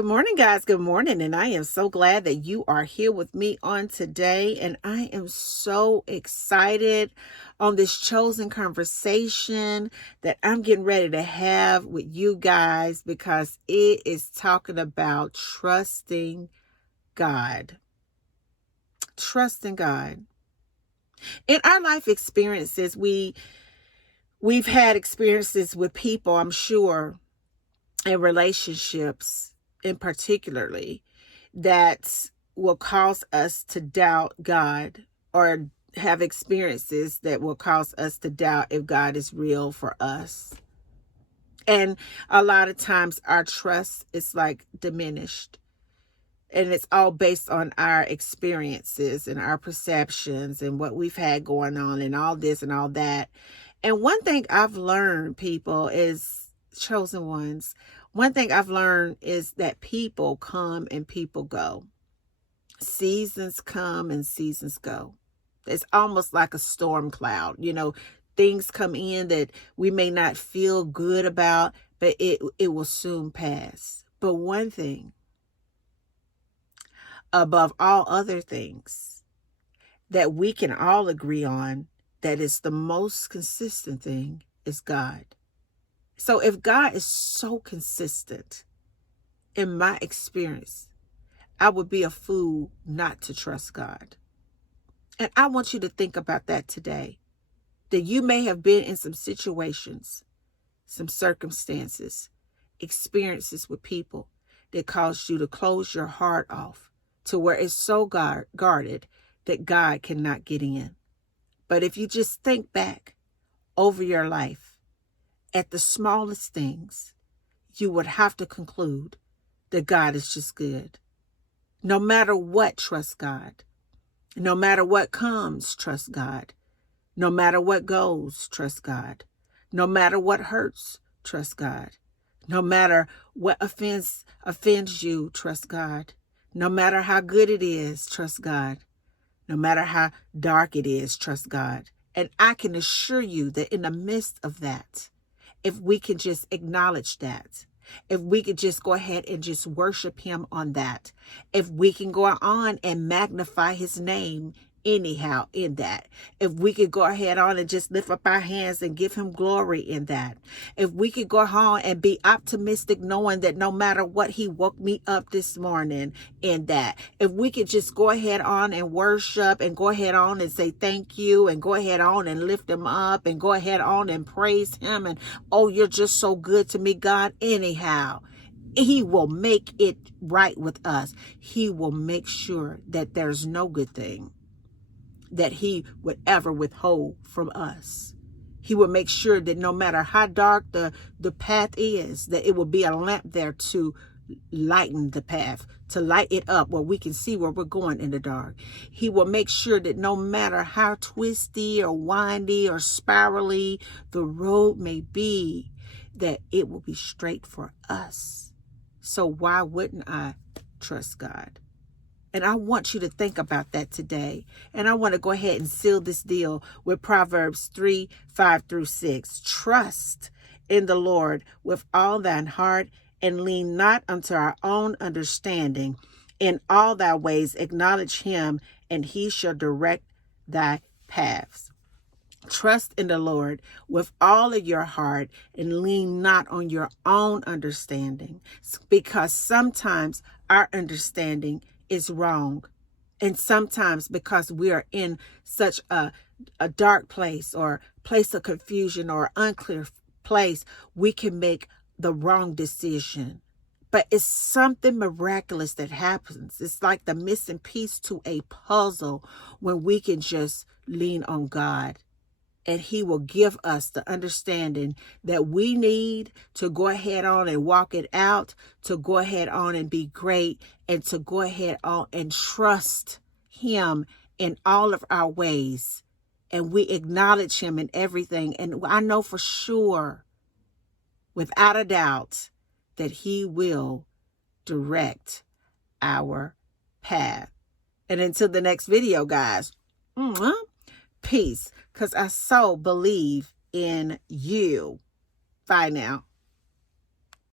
Good morning, guys. Good morning. And I am so glad that you are here with me on today. And I am so excited on this chosen conversation that I'm getting ready to have with you guys because it is talking about trusting God. Trusting God. In our life experiences, we've had experiences with people, I'm sure, and relationships in particularly that will cause us to doubt God or have experiences that will cause us to doubt if God is real for us. And a lot of times our trust is like diminished. And it's all based on our experiences and our perceptions and what we've had going on and all this and all that. And one thing I've learned, people, is chosen ones. One thing I've learned is that people come and people go. Seasons come and seasons go. It's almost like a storm cloud. Things come in that we may not feel good about, but it will soon pass. But one thing, above all other things, that we can all agree on, that is the most consistent thing, is God. So if God is so consistent, in my experience, I would be a fool not to trust God. And I want you to think about that today, that you may have been in some situations, some circumstances, experiences with people that caused you to close your heart off to where it's so guarded that God cannot get in. But if you just think back over your life at the smallest things, you would have to conclude that God is just good. No matter what, trust God. No matter what comes, trust God. No matter what goes, trust God. No matter what hurts, trust God. No matter what offends you, trust God. No matter how good it is, trust God. No matter how dark it is, trust God. And I can assure you that in the midst of that, if we can just acknowledge that, if we could just go ahead and just worship him on that, if we can go on and magnify his name anyhow in that, if we could go ahead on and just lift up our hands and give him glory in that, if we could go on and be optimistic knowing that no matter what, he woke me up this morning in that, if we could just go ahead on and worship and go ahead on and say thank you and go ahead on and lift him up and go ahead on and praise him and, oh, you're just so good to me, God, anyhow. He will make it right with us. He will make sure that there's no good thing that he would ever withhold from us. He will make sure that no matter how dark the path is, that it will be a lamp there to lighten the path, to light it up where we can see where we're going in the dark. He will make sure that no matter how twisty or windy or spirally the road may be, that it will be straight for us. So why wouldn't I trust God? And I want you to think about that today. And I want to go ahead and seal this deal with Proverbs 3:5-6. Trust in the Lord with all thine heart and lean not unto our own understanding. In all thy ways acknowledge him, and he shall direct thy paths. Trust in the Lord with all of your heart and lean not on your own understanding, because sometimes our understanding is wrong. And sometimes because we are in such a dark place or place of confusion or unclear place, we can make the wrong decision. But it's something miraculous that happens. It's like the missing piece to a puzzle when we can just lean on God. And he will give us the understanding that we need to go ahead on and walk it out, to go ahead on and be great, and to go ahead on and trust him in all of our ways. And we acknowledge him in everything. And I know for sure, without a doubt, that he will direct our path. And until the next video, guys, peace, because I so believe in you. Bye now.